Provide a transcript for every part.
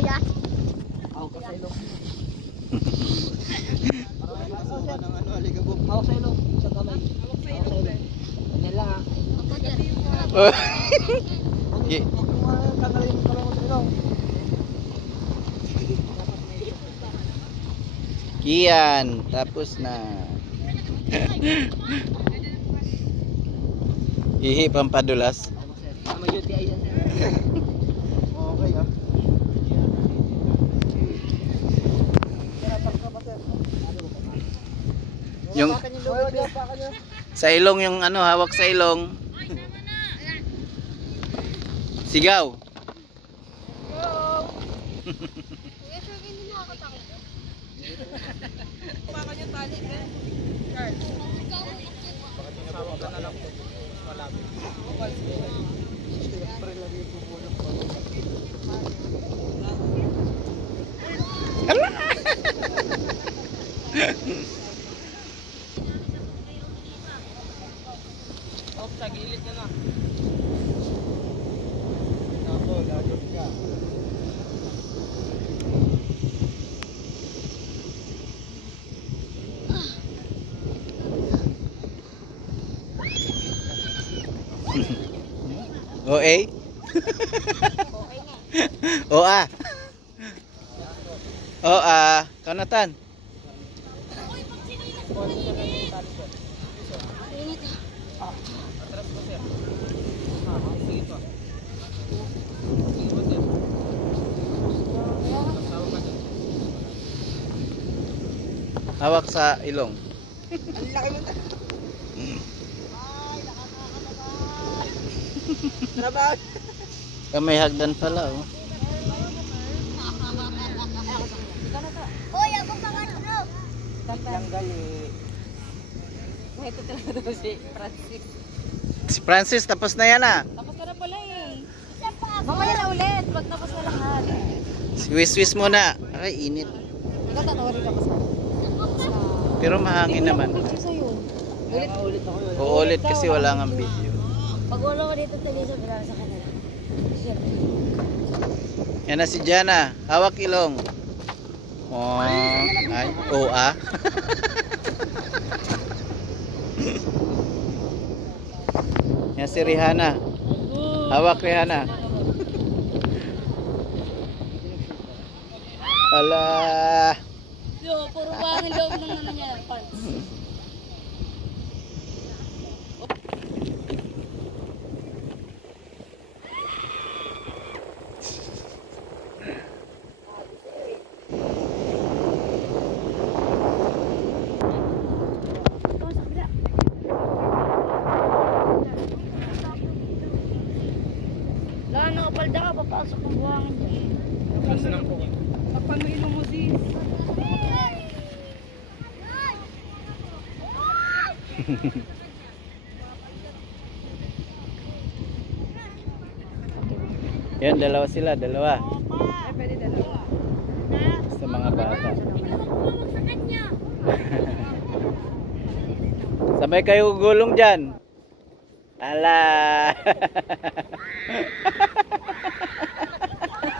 kuya. Hawak sa ilong. Hawak sa ilong. Sa kamay. Hawak sa ilong. Ganyan lang ah. Kian, tapos na. Ihi pampadulas. May UTI yan sir. Okay ah. Yung sa ilong yung ano, hawak sa ilong. Sigaw. Sa gilid na. Ako, lagot ka. OA? OA. OA. Kanatan. Hawak sa ilong. Ang laki mo na. Trabaho. May hagdan pala oh. Hoy, ako pangatlo. Tanggal eh. Ito talaga daw si Francis. Si Francis, tapos na yan ah. Tapos ka na pala eh. Isa pa ako. Mamaya na ulit. Pag tapos na lahat. Swiss muna. Ay, init. Ikaw tatawarin ka pa sa Pero mahangin naman. Ulit ako yun. Uulit kasi wala nga video. Pag ulo ko dito talisa, bilala sa kanila. Siyempre. Yan na si Jana. Hawak ilong. Oh, ay, OA. Yan si Rihanna. Hawak Rihanna. Ala. Yo, puro bangin loob ng ano niya, pants. Wala nakapalda ka, papasok ng buhangin dyan. Takpan mo ilong mo sis. Yan, dalawa sila, dalawa. Ay, pwede dalawa. Sa mga bata. Sa kanya. Sabay kayo gulong dyan. Ala.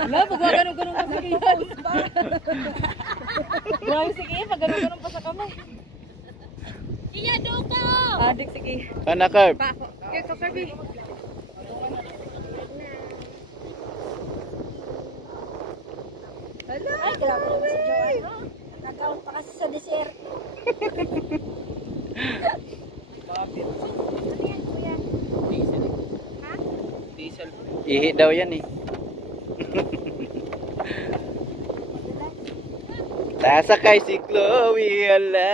Wala, pag ganun-ganun pa sa kiyaw. Grabe sige, pag ganun-ganun pa sa kamay. Iya, Doko! Adik sige. Ana Carp. Pa ako. Okay, Kirby. Hala! Ay, grabe naman si Joanne. Nagkaon pa kasi sa dessert. Bakit? Ano yan, kuya? Diesel. Ha? Diesel. Ihi daw yan eh. Sasakay si Chloe, ala.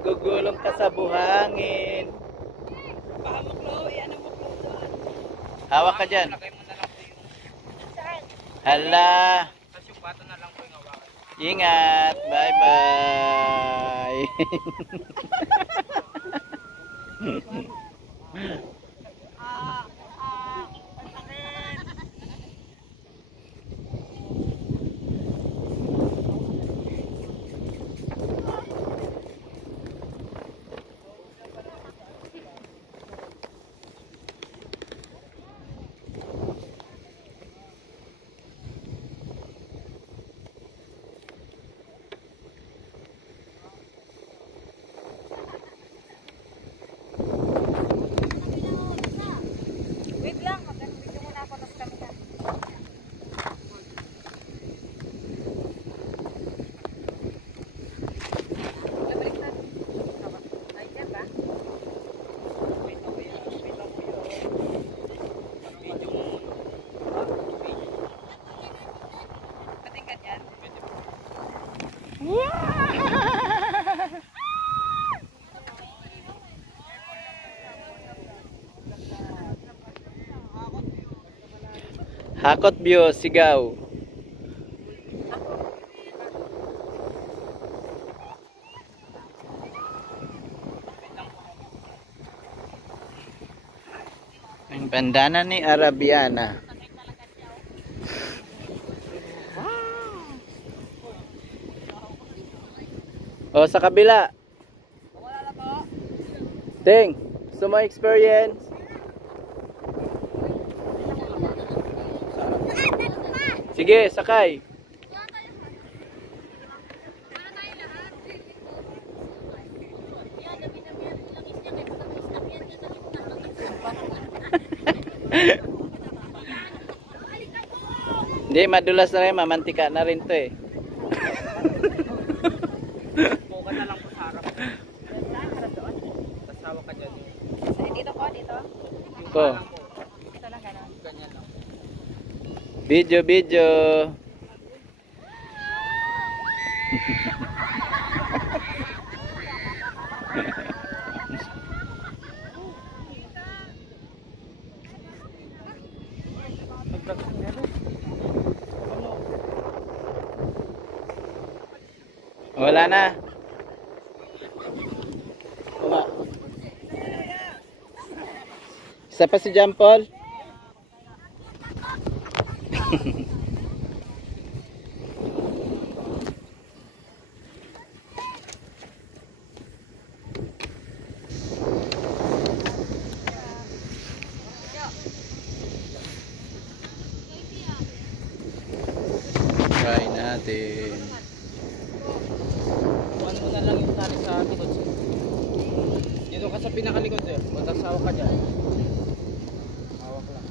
Gugulong ka sa buhangin. Paha mo, Chloe. Ano mo, Chloe? Hawak ka dyan. Lagay mo na lang po yung... Saan? Hala. Sa syupato na lang po yung hawakan. Ingat. Bye-bye. Hakot view, sigaw. Ang bandana ni Arabiana. O, sa kabila. Ting, gusto mo experience? Sige, sakay. Hindi, madulas na rin. Mamantika na rin to eh. Buka na lang po sa harap. Tasawa ka dyan. Dito po, dito. Po. Ito lang gano'n. Ganyan lang. Video, video. Wala na. Wala. Isa pa si John Paul. Try natin. Kuhan mo na lang yung tali sa likod, sir. Dito ka sa pinakalikod, sir. Matasawa ka dyan. Hawak lang.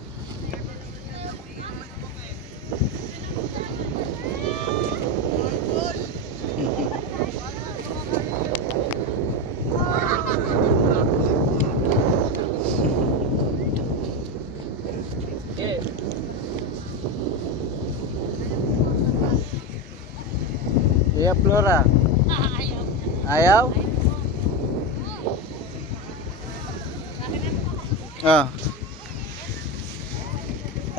Okay. Iya, Flora. Ayaw. Ayaw? Ah.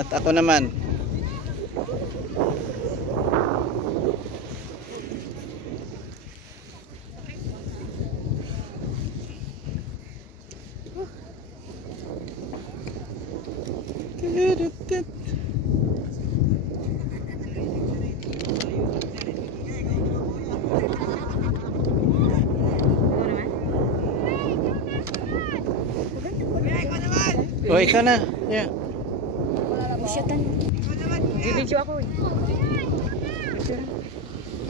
At ako naman. Oh, ikaw na. Yeah. Bibidyo ako eh.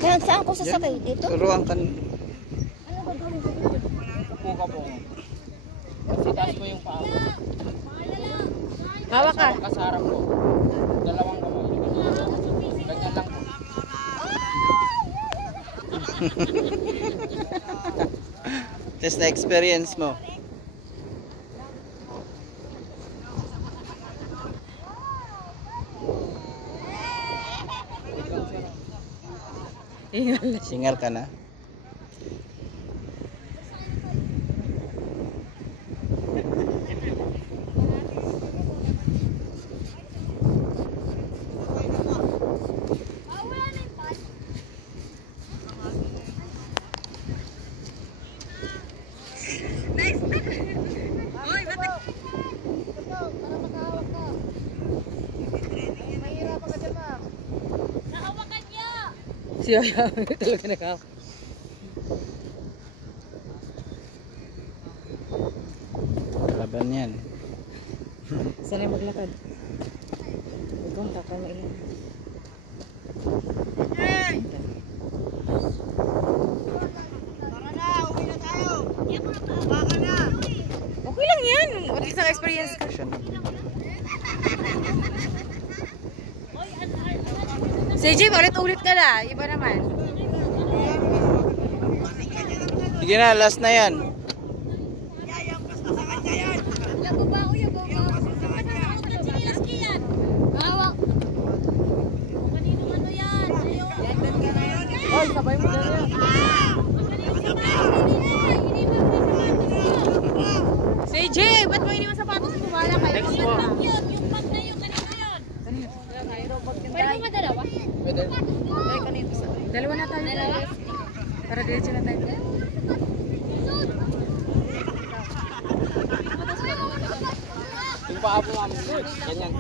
Kaya saan ko sasakay? Dito? Turuan kan. Upo ka po. Kasi taas mo yung paa mo. Hawak ka. Tasawa ka sa harap ko. Dalawang kamay. Ganyan lang po. Test na experience mo. Singal ka na? Siya talaga nakahawak. Laban yan. Sanay maglakad. Ikaw, takay mo ilan. Okay lang yan. At least experience ka. Si Jim, ulit-ulit ka na. Iba naman. Sige na, last na yan. Oy, sabay mo na yan. din. Dalawa na tayo. Para diretso na tayo. Yung paa po namin, ganyan.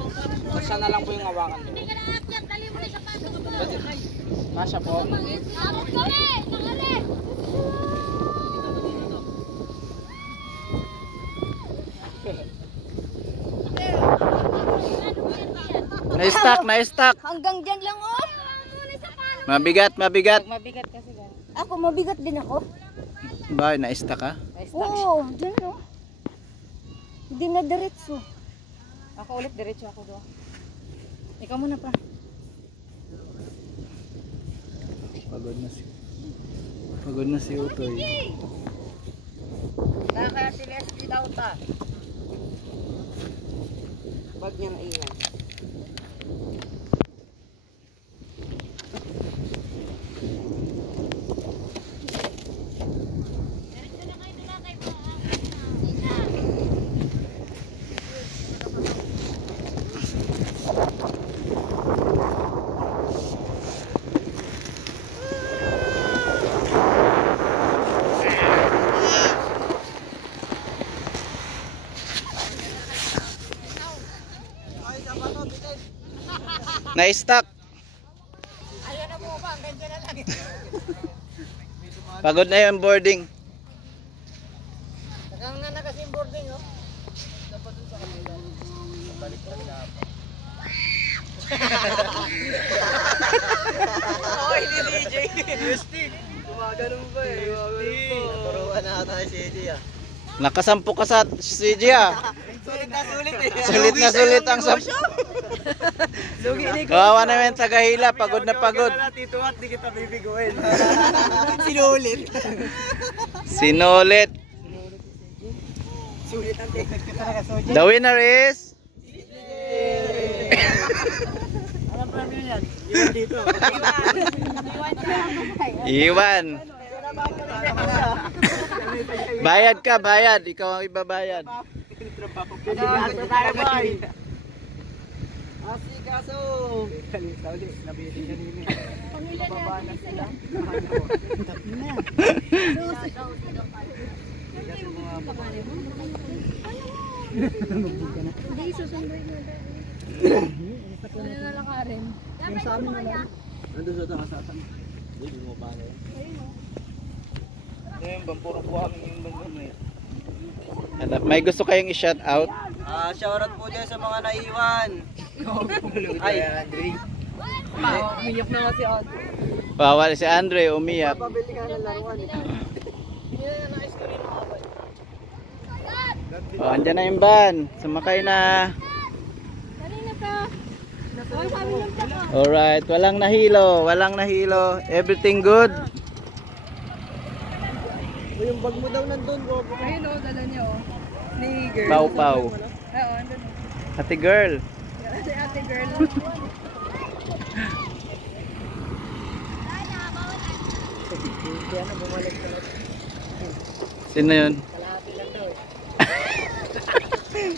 Basta na lang po yung hawakan nyo. Masya po. Na-stuck. Hanggang dyan lang oh. Mabigat. Mabigat kasi ba? Ako, mabigat din ako. Ba, na-stuck ka? Oo, dyan oh. Hindi na diretso. Ako ulit, diretso ako doon. Ikaw muna pa. Pagod na si Utoy. Kaya si Leslie daw ta. Wag niyang iwan. Na-stuck. Pagod na yung boarding. Tagang na nakasim boarding oh. Okay ni DJ. Gumagano ba eh. Turuan na tayo si DJ ah. Nakasampu ka sa CG ah. Sulit na sulit eh. Sulit na sulit ang sampu. Lugi ni Kawawa na yung tagahila. Pagod na pagod. Tito at di kita bibiguin. Sinulit. Sinulit. Sulit ang teknik ka talaga Soji. The winner is... Anong premyo niyan? Iwan dito. Iwan. Bayad ka, bayad. Ikaw ang ibabayad. Ano tayo boy? Asikaso. Kalisa ulit. Nabili niya nini. Pababa na sila. Hindi, susunod mo na. Ano na lang ka rin? Yung sa amin na lang. Nandun sa takasatan. Hindi mo pa na yun. Yung puro buhangin yung bandang na yun. May gusto kayong i-shout out? Shoutout po dyan sa mga naiwan. Ay, Andre. Umiyak na nga si Andre. Bawal si Andre, umiyak. Pabili ka ng laruan eh. Oh, andyan na yung van. Sumakay na. Kanina ka. Ang sabi ng baka. Alright, walang nahilo. Everything good? Yung bag mo daw nandun, Bobo. Ayun oh, dala niya oh. Ni girl. Pau pau. Oo, andun oh. Ate girl. Ate girl. Kaya na bumalik ka. Sino yun? Kalahati lang daw eh.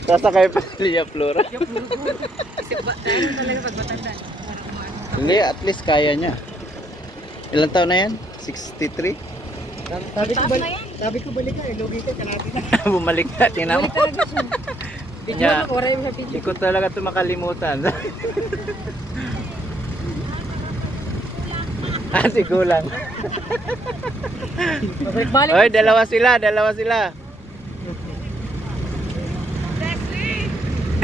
Sasakay pa Lia Flora. Kasi tayo talaga pag matanda. Hindi, at least kaya niya. Ilang taon na yan? 63? Sabi ko balik ka eh, logi ka, kalahati na. Bumalik na, tingnan mo. Talaga siya. Video Yeah. mo, oray mo sa video. Hindi ko talaga ito makalimutan. Si Kulang. Balik. Oy, dalawa sila.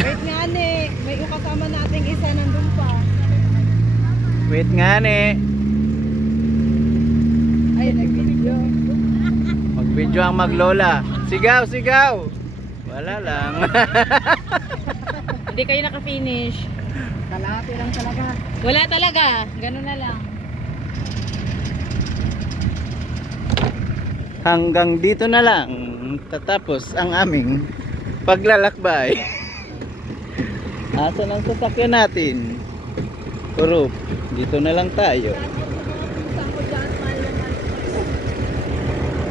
Wait nga ne. May kasama nating isa nandun pa. Wait nga ni. Ay, nag-video. Mag-video ang maglola. Sigaw. Wala lang. Hindi kayo naka-finish. Kalahati lang talaga. Wala talaga. Ganun na lang. Hanggang dito na lang tatapos ang aming paglalakbay. Asan ang sasakyan natin? Kurup, dito na lang tayo.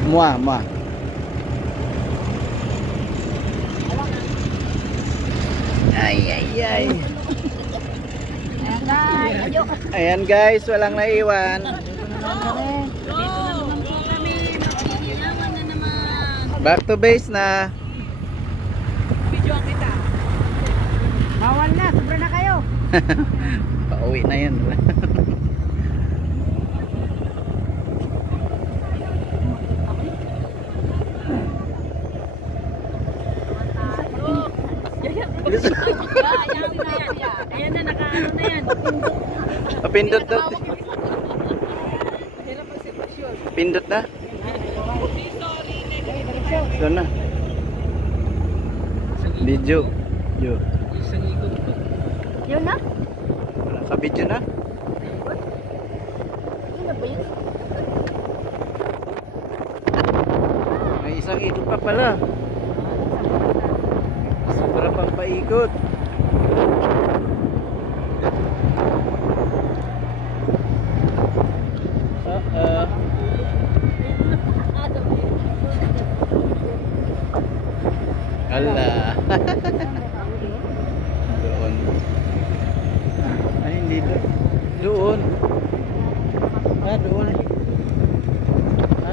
Mua. Ay. Ayan guys, walang naiwan. Back to base na. Bawal na, sobra na kayo. Pauwi na yun. Ayan na, nakaano na yan. Pindot na. Pindot na. Ito na. Video. Yo. Isang ikot ko. Yun na? Naka-video na. Yun na ba yun? May isang ikot pa pala. Sobra pang paikot. Ala. Doon. Ay, hindi doon. Doon. Doon.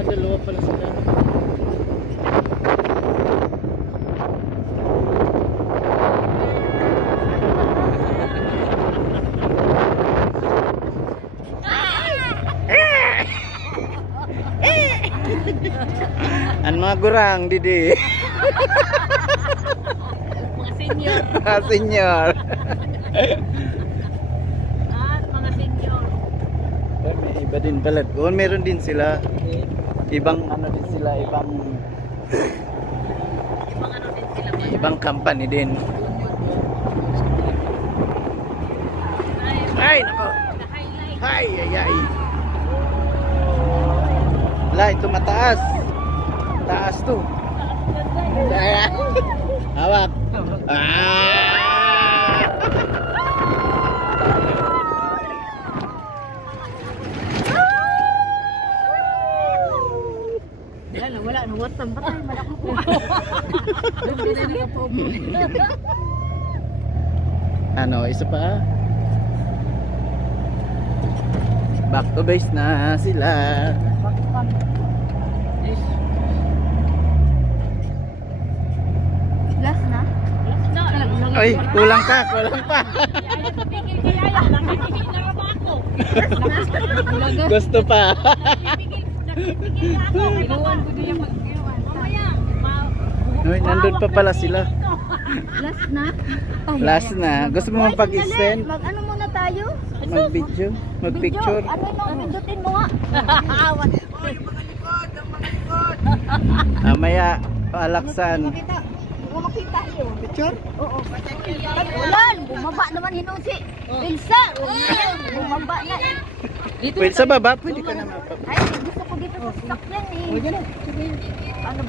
Dalawa pala sila. Ang mga gurang, Didi. Mga senior. Mga senior. Mga senior. May iba din pala. Doon meron din sila. Ibang ano din sila, ibang ibang company din. Ay, nako. Ay, ay, ay. Wala, ito mataas. Taas to. Hawak. Wala na watang patay malaki ko. Hindi na nakapopo. Ano, isa pa. Back to base na sila. Last na? Last na. Ay, kulang pa, kulang pa. Pipigil kaya yan. Nakipigil na ka ba ako? Gusto pa. Nakipigil na ako. Inuwan ko din yung mag-iwan. Mamaya. Uy, nandun pa pala sila. Last na? Last na. Gusto mo mag-extend? Mag-ano muna tayo? Mag-video? Mag-picture? Ano nung pindutin mo nga? Mamaya, paalaksan. Makita. Huwag makita yun. Picture? Oo. Ulan! Bumaba naman hinusi. Ilsa! Bumaba na eh. Pwede sa baba, pwede ka naman. Ay, gusto ko dito sa sasakyan eh. Ano